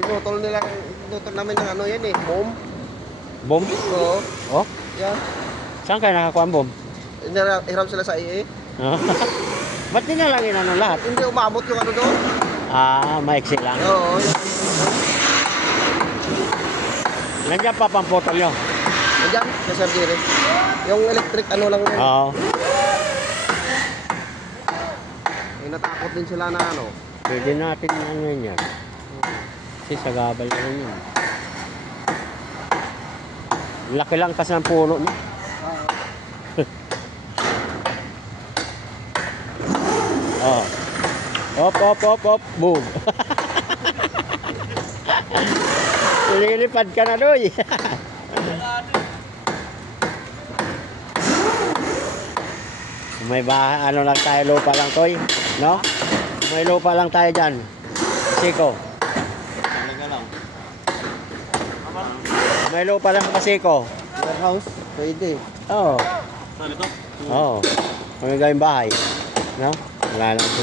Pinutol nila, pinutol namin ng ano yan eh, boom. Bomb? Oo. Oh? Yan. Saan kayo nakakuha ang bomb? Hiram sila sa IE. Ba't di na lang inano lahat? Hindi umabot yung ano doon. Ah, maiksi lang. Oo. Nandiyan pa pamputol nyo. Nandiyan, sa Sir Jerry. Yung electric ano lang yan. Oo. Eh, natakot din sila na ano. Pwede natin ano yun yan. Kasi sagabal na rin yun. Laki lang kasi ng puno niya. Oh. Op. Boom. Lilipad ka na doy. May ano lang tayo, lupa lang toy, no? May lupa lang tayo dyan. Siko. Talaga lang. May lupa lang Pasiko. Warehouse, pwede. Oo. Saan ito? Oo. Kung gawing bahay. No? Wala lang ito.